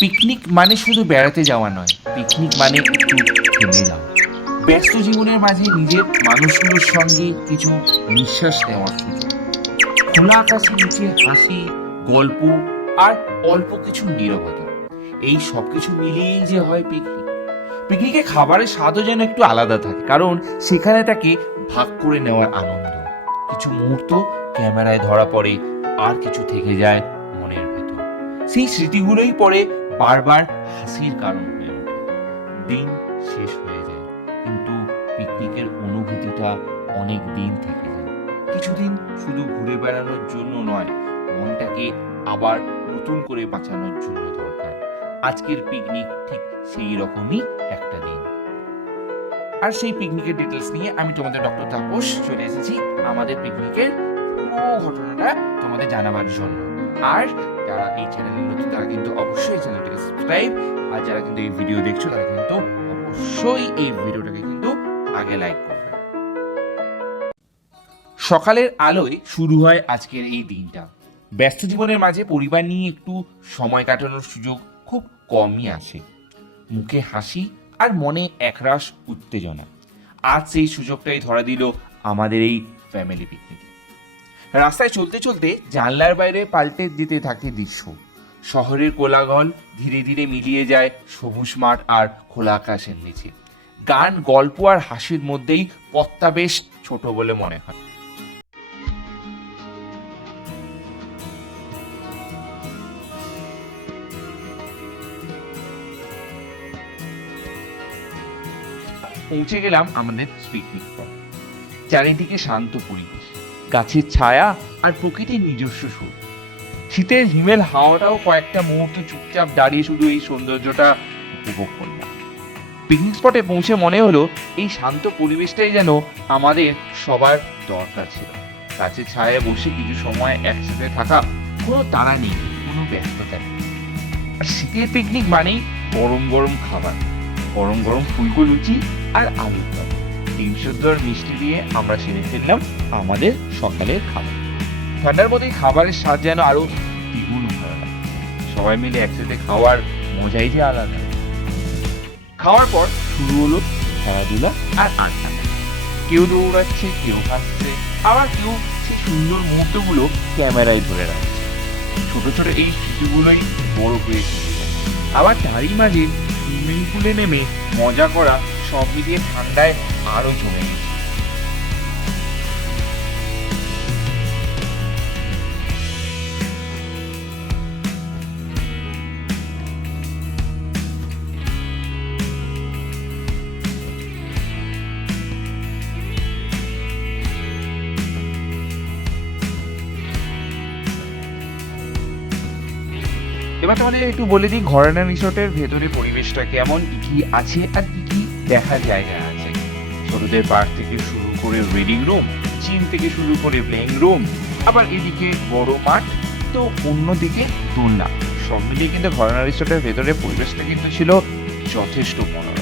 Picnic মানে শুধু বেড়াতে যাওয়া নয়, পিকনিক মানে একটু থেমে যাওয়া, ব্যস্ত জীবনের মাঝে নিজের মানুষগুলোর সঙ্গে কিছু নিঃশ্বাস নেওয়ার সুযোগ, খোলা আকাশের নিচে হাসি, গল্প আর অল্প কিছু নীরবতা, এই সবকিছু মিলিয়েই যে হয় পিকনিক। পিকনিকে খাবারের স্বাদও যেন একটু আলাদা থাকে, কারণ সেখানে তাকে ভাগ করে নেওয়ার আনন্দ, কিছু মুহূর্ত ক্যামেরায় ধরা পড়ে আর কিছু থেকে যায় মনের ভেতর। সেই স্মৃতিগুলোই পরে বারবার হাসির কারণ হয়ে ওঠে। দিন শেষ হয়ে যায়, কিন্তু পিকনিকের অনুভূতিটা অনেক দিন থেকে যায়। কিছুদিন শুধু ঘুরে বেড়ানোর জন্য নয়, মনটাকে আবার নতুন করে বাঁচানোর জন্য দরকার। আজকের পিকনিক ঠিক সেই রকমই একটা দিন। আর সেই পিকনিকের ডিটেলস নিয়ে আমি তোমাদের ডক্টর তাপস চলে এসেছি আমাদের পিকনিকের পুরো ঘটনাটা তোমাদের জানাবার জন্য। আর যারা এই চ্যানেলে নতুন তারা কিন্তু অবশ্যই চ্যানেলটাকে সাবস্ক্রাইব, আর যারা কিন্তু এই ভিডিও দেখছো তারা কিন্তু অবশ্যই এই ভিডিওটাকে কিন্তু আগে লাইক করবে। সকালের আলোয় শুরু হয় আজকের এই দিনটা। ব্যস্ত জীবনের মাঝে পরিবার নিয়ে একটু সময় কাটানোর সুযোগ খুব কমই আসে। মুখে হাসি আর মনে একরাশ উত্তেজনা, আজ সেই সুযোগটাই ধরা দিল আমাদের এই ফ্যামিলি পিকনিক। রাস্তায় চলতে চলতে জানলার বাইরে পাল্টে যেতে থাকে দৃশ্য। শহরের কোলাহল ধীরে ধীরে মিলিয়ে যায় সবুজ মাঠ আর খোলা আকাশের নিচে। গান, গল্প আর হাসির মধ্যেই পথটা বেশ ছোট বলে মনে হয়। পৌঁছে গেলাম আমাদের পিকনিক স্পট। চারিদিকে শান্ত পরিবেশ, গাছের ছায়া আর প্রকৃতির নিজস্ব সুর। শীতের হিমেল হাওয়াটাও কয়েকটা মুহূর্ত চুপচাপ দাঁড়িয়ে শুধু এই সৌন্দর্যটা উপভোগ করলাম। পিকনিক স্পটে পৌঁছে মনে হলো এই শান্ত পরিবেশটাই যেন আমাদের সবার দরকার ছিল। গাছের ছায়ায় বসে কিছু সময় একসাথে থাকা, কোনো তাড়া নেই, কোনো ব্যস্ততা নেই। আর শীতের পিকনিক মানেই গরম গরম খাবার, গরম গরম ফুলকো লুচি আর আলুর দম, ডিম সেদ্ধ আর মিষ্টি দিয়ে আমরা সেরে ফেললাম আমাদের সকালের খাবার। ঠান্ডার মধ্যে খাবারের স্বাদ যেন আরো দ্বিগুণ ভালো লাগে। সবাই মিলে একসাথে খাওয়ার মজাই যে আলাদা। খাওয়ার পর শুরু হলো খেলাধুলা আর আড্ডা। কেউ দৌড়াচ্ছে, কেউ হাসছে, আবার কেউ সেই সুন্দর মুহূর্তগুলো ক্যামেরায় ধরে রাখছে। ছোট ছোট এই স্মৃতিগুলোই বড় হয়ে থেকে যায়। আবার তারই মাঝে সুইমিং পুলে নেমে মজা করা, সব মিলিয়ে ঠান্ডায় আরো জমে গেছে। এবার তোমাদের একটু বলে দিই ঘরানা রিসোর্টের ভেতরে পরিবেশটা কেমন, কি আছে আর কি দেখার জায়গা আছে। ছোটদের পার্ক থেকে শুরু করে রিডিং রুম, জিম থেকে শুরু করে প্লেইং রুম, আবার এদিকে বড় মাঠ, তো অন্যদিকে দোলনা, সব মিলিয়ে কিন্তু ঘরানা রিসোর্টের ভেতরে পরিবেশটা কিন্তু ছিল যথেষ্ট মনোরম।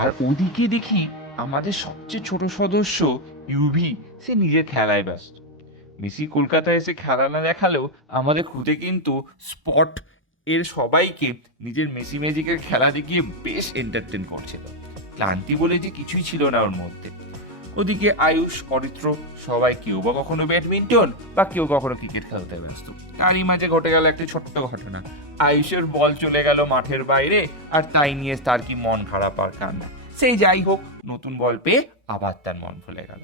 আর ওদিকে দেখি আমাদের সবচেয়ে ছোট সদস্য ইউভি, সে নিজের খেলায় ব্যস্ত। মেসি কলকাতায় এসে খেলা না দেখালেও আমাদের খুদে কিন্তু স্পট এর সবাইকে নিজের মেসি ম্যাজিকের খেলা দেখিয়ে বেশ এন্টারটেন করছিল। ক্লান্তি বলে যে কিছুই ছিল না ওর মধ্যে। ওদিকে আয়ুষ, অরিত্র সবাই কেউ বা কখনো ব্যাডমিন্টন বা কেউ কখনো ক্রিকেট খেলতে ব্যস্ত। তারই মাঝে ঘটে গেল একটা ছোট্ট ঘটনা। আয়ুষের বল চলে গেল মাঠের বাইরে, আর তাই নিয়ে তার কি মন খারাপ আর কান্না। সেই যাই হোক, নতুন বল পেয়ে আবার তার মন ভুলে গেল।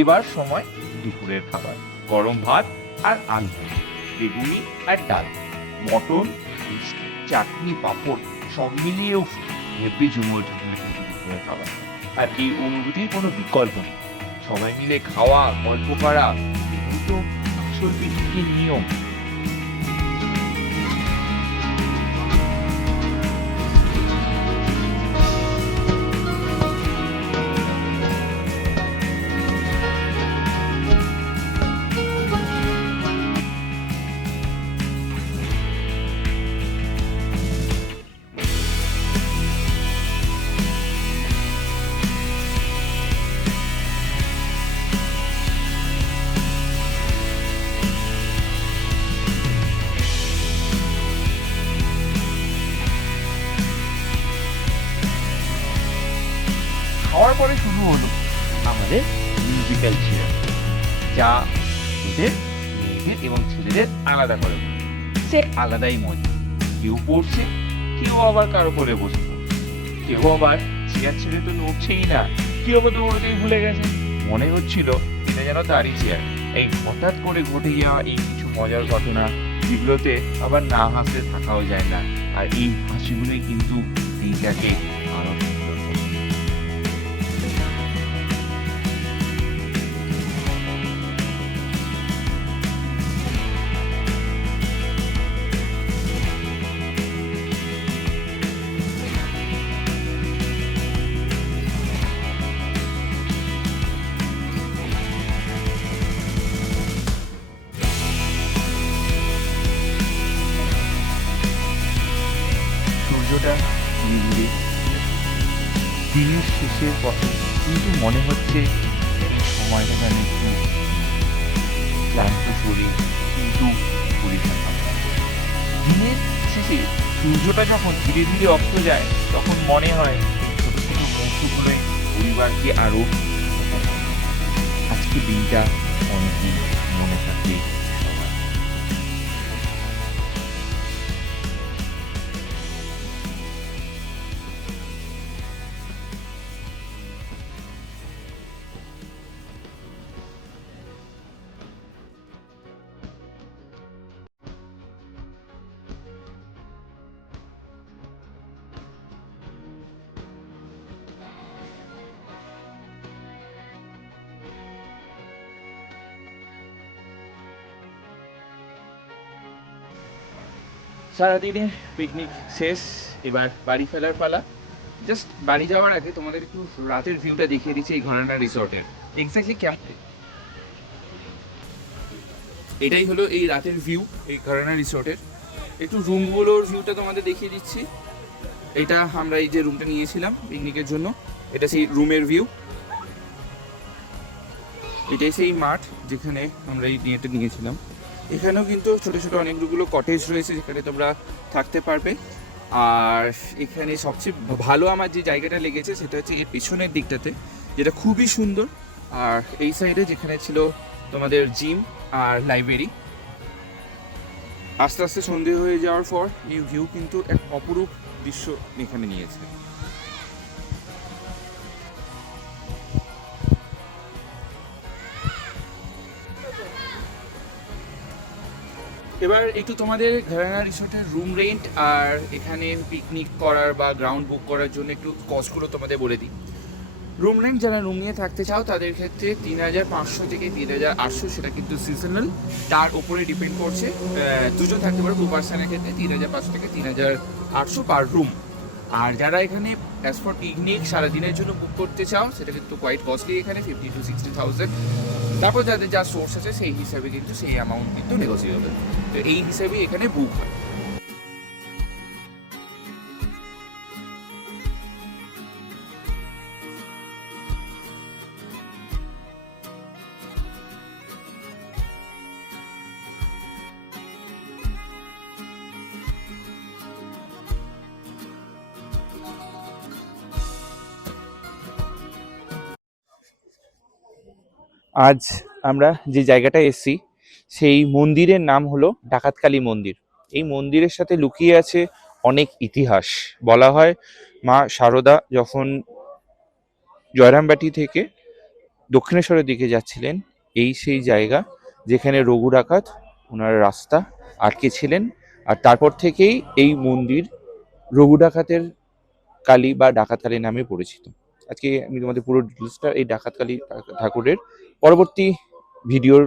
এবার সময় দুপুরের খাবার। গরম ভাত আর আলু ভাজা, বেগুনি আর ডাল, মটন, মিষ্টি, চাটনি, পাঁপড় সব মিলিয়ে হেব্বি জমে উঠেছিল কিন্তু দুপুরের খাবার। আর এই অনুভূতির কোনো বিকল্প নেই। সবাই মিলে খাওয়া, গল্প করা, এগুলো তো আসল পিকনিকের নিয়ম। খাওয়ার পরে শুরু হলো আমাদের মিউজিক্যাল চেয়ার, যা মেয়েদের এবং ছেলেদের আলাদা করে। সে আলাদাই মজা। কেউ পড়ছে, কেউ আবার কারো করে বসে পড়ছে, কেউ আবার চেয়ার ছেড়ে তো নড়ছেই না, কেউ আবার দৌড়তেই ভুলে গেছে। মনে হচ্ছিল এটা যেন তারই চেয়ার। এই হঠাৎ করে ঘটে যাওয়া এই কিছু মজার ঘটনা, যেগুলোতে আবার না হাসতে থাকাও যায় না। আর এই হাসিগুলোই কিন্তু দিনটাকে আরো সুন্দর করে। সূর্যটা ধীরে দিনের শেষের পথে, কিন্তু মনে হচ্ছে এই সময়টা যেন একটু ক্লান্ত শরীর কিন্তু পরিষ্কার। দিনের শেষে সূর্যটা যখন ধীরে ধীরে অস্ত যায়, তখন মনে হয় ছোট ছোট মুহূর্তগুলোই পরিবারকে আরো আজকে দিনটা অনেকদিন মনে থাকবে সবার। সারাদিনের পিকনিক শেষ, এবার বাড়ি ফেরার পালা। জাস্ট বাড়ি যাওয়ার আগে তোমাদের একটু রাতের ভিউটা দেখিয়ে দিচ্ছি এই ঘরানা রিসর্টের। এক্স্যাক্টলি কেমন, এটাই হলো এই রাতের ভিউ এই ঘরানা রিসর্টের। একটু রুমগুলোর ভিউটা তোমাদের দেখিয়ে দিচ্ছি। এটা আমরা এই যে রুমটা নিয়েছিলাম পিকনিকের জন্য, এটা সেই রুমের ভিউ। এটাই সেই মাঠ যেখানে আমরা এই বিয়েটা নিয়েছিলাম। এখানেও কিন্তু ছোট ছোট অনেকগুলো কটেজ রয়েছে যেখানে তোমরা থাকতে পারবে। আর এখানে সবচেয়ে ভালো আমার যে জায়গাটা লেগেছে সেটা হচ্ছে এর পিছনের দিকটাতে, যেটা খুবই সুন্দর। আর এই সাইডে যেখানে ছিল তোমাদের জিম আর লাইব্রেরি। আস্তে আস্তে সন্ধে হয়ে যাওয়ার পর এই ভিউ কিন্তু এক অপরূপ দৃশ্য এখানে নিয়েছে। এবার একটু তোমাদের ঘরানা রিসোর্টের রুম রেন্ট আর এখানে পিকনিক করার বা গ্রাউন্ড বুক করার জন্য একটু কস্টগুলো তোমাদের বলে দিই। রুম রেন্ট যারা রুম নিয়ে থাকতে চাও তাদের ক্ষেত্রে ৩৫০০ থেকে ৩৮০০, সেটা কিন্তু সিজনাল, তার উপরে ডিপেন্ড করছে। দুজন থাকতে পারো, 2 পার্সনের ক্ষেত্রে ৩৫০০ থেকে ৩৮০০ পার রুম। আর যারা এখানে অ্যাজ ফর পিকনিক সারাদিনের জন্য বুক করতে চাও সেটা কিন্তু কোয়াইট কস্টলি, এখানে 50 to 60,000। তারপর যাদের যা সোর্স আছে সেই হিসাবে কিন্তু সেই অ্যামাউন্ট কিন্তু নেগোসিয়েবল। তো এই হিসাবে এখানে বুক হয়। আজ আমরা যে জায়গাটায় এসেছি সেই মন্দিরের নাম হলো ডাকাতকালী মন্দির। এই মন্দিরের সাথে লুকিয়ে আছে অনেক ইতিহাস। বলা হয় মা শারদা যখন জয়রামবাটি থেকে দক্ষিণেশ্বরের দিকে যাচ্ছিলেন, এই সেই জায়গা যেখানে রঘু ডাকাত ওনার রাস্তা আটকে ছিলেন। আর তারপর থেকেই এই মন্দির রঘু ডাকাতের কালী বা ডাকাতকালী নামে পরিচিত। আজকে আমি তোমাদের পুরো ডিটেলসটা এই ডাকাতকালী ঠাকুরের পরবর্তী ভিডিওর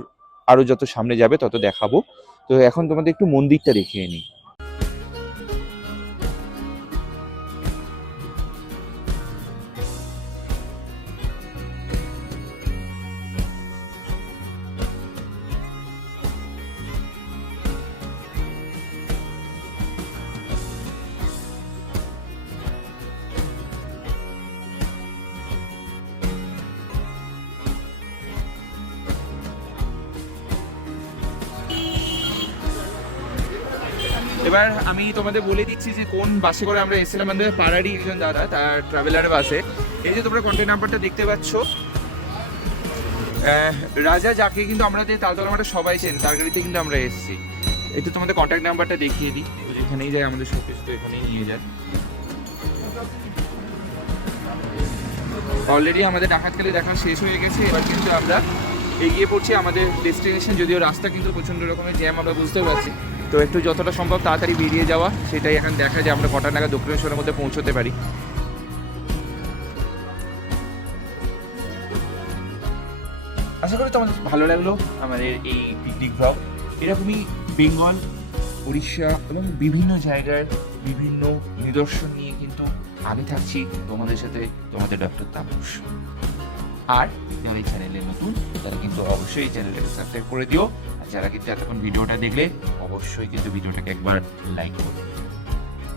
আরো যত সামনে যাবে তত দেখাবো। তো এখন তোমাদের একটু মন্দিরটা দেখিয়ে নিই। এবার আমি তোমাদের বলে দিচ্ছি যে কোন বাসে করে আমরা এসেছিলাম। আমাদের পাড়ারই একজন দাদা, তার ট্রাভেলার বাসে। এই যে তোমরা কন্ট্যাক্ট নাম্বারটা দেখতে পাচ্ছ, রাজা, যাকে কিন্তু আমাদের তালতলা মাঠে সবাই চেন, তার গাড়িতে কিন্তু আমরা এসেছি। এই তো তোমাদের কন্ট্যাক্ট নাম্বারটা দেখিয়ে দিই, যেখানেই যাই আমাদের সব কিছু তো এখানেই নিয়ে যায়। অলরেডি আমাদের ডাকাতকালী দেখা শেষ হয়ে গেছে, এবার কিন্তু আমরা এগিয়ে পড়ছি আমাদের ডেস্টিনেশন। যদিও রাস্তা কিন্তু প্রচণ্ড রকমের জ্যাম আমরা বুঝতে পারছি, তো একটু যতটা সম্ভব তাড়াতাড়ি বেরিয়ে যাওয়া, সেটাই এখন দেখা যায় আমরা কটা নাগাদ দক্ষিণেশ্বরের মধ্যে পৌঁছতে পারি। আশা করি তোমাদের ভালো লাগলো আমাদের এই পিকনিক ব্লগ। এরকমই বেঙ্গল, উড়িষ্যা এবং বিভিন্ন জায়গার বিভিন্ন নিদর্শন নিয়ে কিন্তু আমি থাকছি তোমাদের সাথে, তোমাদের ডক্টর তাপস। আর যারা এই চ্যানেলে নতুন তারা কিন্তু অবশ্যই চ্যানেলটাকে সাবস্ক্রাইব করে দিও। আর যারা কিন্তু এতক্ষণ ভিডিওটা দেখলে অবশ্যই কিন্তু ভিডিওটাকে একবার লাইক করো।